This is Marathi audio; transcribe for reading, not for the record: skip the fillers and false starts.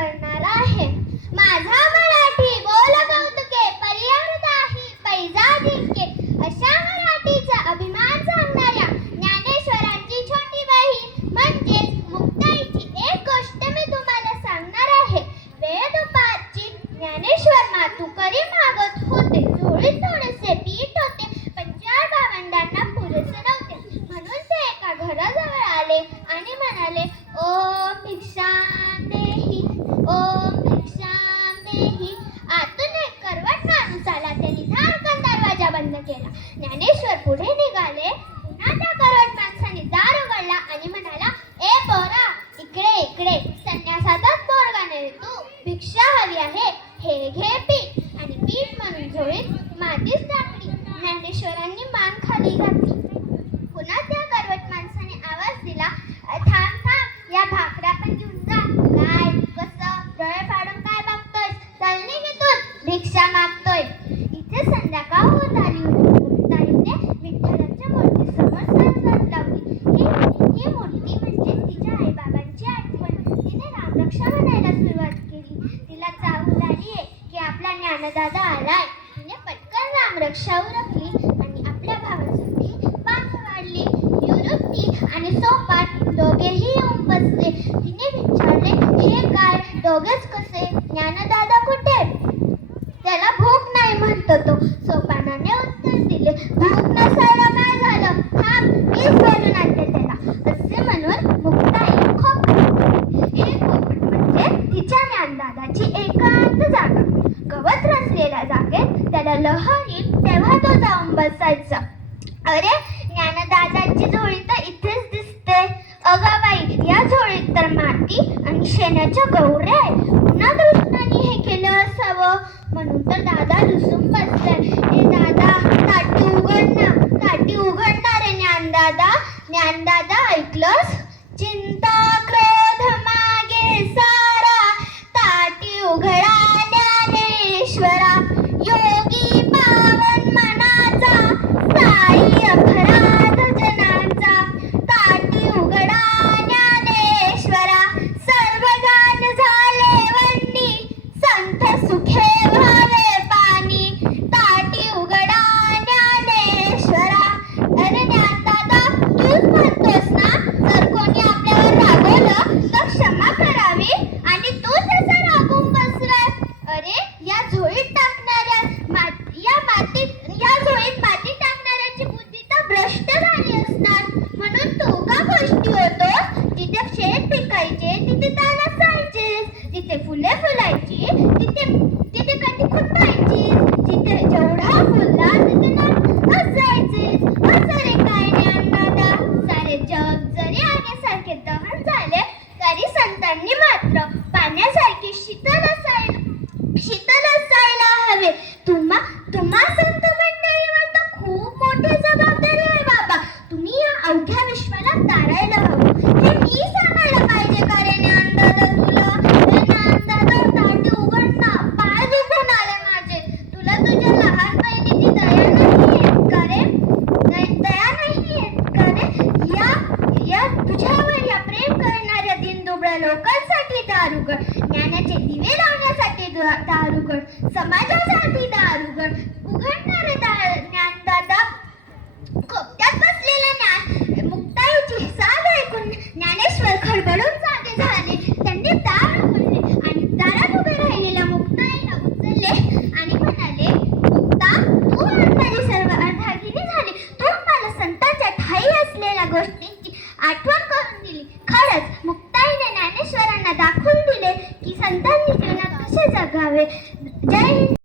करणार आहे. माझा मराठी बोल कौतुके पर्यावृत आहे पैजा जिंके, अशा मराठीचा अभिमान सांगणाऱ्या ज्ञानेश्वरांची छोटी बहीण म्हणजेच मुक्ताईची एक गोष्ट मी तुम्हाला सांगणार आहे. वेळ दुपारची ज्ञानेश्वर मातू करी मागत होते. झोळीत थोडेसे पीठ होते, पण 4 भावंडांना पुरेसे नव्हते. म्हणून ते एका घराजवळ आले आणि म्हणाले, ओम भिक्षाम देही, ओम भिक्षाम देही. आतून एक करवट माणूस आला. त्यांनी धाडकन दरवाजा बंद केला. ज्ञानेश्वर पुढे निघाले. पुन्हा त्या करवट माणसाने दार उघडला आणि म्हणाला, ए पोरा, इकडे इकडे. संन्यासाचाच पोरगा नाही तू, भिक्षा हवी आहे, हे घे पीठ. आणि पीठ म्हणून झोळीत मातीच टाकली. ज्ञानेश्वरांनी मान खाली घातली. पुन्हा त्या करवट माणसाने आवाज दिला, थांब थांब, या भाकऱ्या पण घेऊन जा. काय कसं डोळे फाडून काय बघतोय? चल निघून, भिक्षा मागतोय. इथे संध्याकाळ होत आली होती. मुक्ताईने विठ्ठलाच्या मूर्तीसमोर सांगत लावली. ही मूर्ती म्हणजे तिच्या आईबाबांची आठवण. तिने रामरक्षा म्हणायला सुरुवात केली. तिला चाहूल आलीये की आपला ज्ञानदादा आलाय. तिने पटकन रामरक्षा उरकली आणि आपल्या भावासाठी पाठ वाढली. निवृत्ती आणि सोपान दोघेही येऊन बसले. तिने विचारले, हे काय दोघेच कसे? ज्ञानदादा कुठे? त्याला भूक नाही म्हणतो तो. सोपानाने उत्तर दिले, भूक नसायला काय झालं? थांब, मीच बोलून आणते त्याला. असे म्हणून मुक्ताई खोपट. हे खोपट म्हणजे तिच्या ज्ञानदादाची एकांत जागा. गवत रचलेल्या जागेत त्याला लहरी तेव्हा तो जाऊन बसायचा. अरे, ज्ञानदादाची झोळी तर इथेच दिसते. अगं बाई, या झोळीत तर माती आणि शेणाच्या गौऱ्या आहे. पुन्हा कृष्णाने हे केलं असावं. म्हणून तर दादा रुसून बसलाय. हे दादा, ताटी उघड ना, ताटी उघडणार आहे ज्ञानदादा. ज्ञानदादा, ऐकलंस? चिंता क्रोध मागे सारा, ताटी उघडा ज्ञानेश्वरा. योगी पावन मनाचा, साई अपराध जनाचा. ताटी उघडा ज्ञानेश्वरा, सर्वगान झाले वंदी, संत सुखे व्हावे पाणी. ताटी उघडा ज्ञानेश्वरा. अरे ज्ञानदादा, तूच म्हणतोस ना, जर कोणी आपल्यावर रागवलं तर क्षमा करावी आणि तू तसा रागून बसलाय. अरे, या झोळीत माती टाकणाऱ्याची बुद्धी तर भ्रष्ट झाली असणार. म्हणून तू का गोष्टी होतो? जिथे शेत पिकायचे तिथे ताण असायचे, जिथे फुले फुलायची तिथे कधी खुटायची, जिथे जेवढा फुलला तिथे असायचे. असं रे काय ज्ञानदादा? सारे जग जरी आगीसारखे दहन झाले तरी संतांनी मात्र पाण्यासारखे शीतल असायला हवे. तुम्हा संत मंडळीवर तर खूप मोठी जबाबदारी आहे बाबा. तुम्ही या अवघ्या विश्वाला तारायला हवं. हे मी सांगायला पाहिजे का रे ज्ञानदादा तुला? ज्ञानदादा, ताटी उघड ना, पाय दुखून आले माझे. तुला तुझ्या लहान बहिणीची दया नाही येत का रे? दया नाही येत का रे? या तुझ्यावर या प्रेम करणाऱ्या दिनदुबळ्या लोकांसाठी दार उघड. ज्ञानाचे दिवे लावण्यासाठी दार उघड. समाजासाठी दार उघड. उघडणारे दार ज्ञानदादा. खोपट्यात बसलेल्या मुक्ताईची साद ऐकून ज्ञानेश्वर खडबडून जागे झाले. त्यांनी दार उघडले आणि दारात उभे राहिलेल्या मुक्ताईला उचलले आणि म्हणाले, मुक्ता, तू माझी सर्व अर्धांगिनी झाली. तू मला संतांच्या ठाई असलेल्या गोष्टींची आठवण करून दिली. खरंच मुक्ताईने ज्ञानेश्वरांना दाखवून दिले की संतांनी जीवनात कसे जगावे. जय हिंद.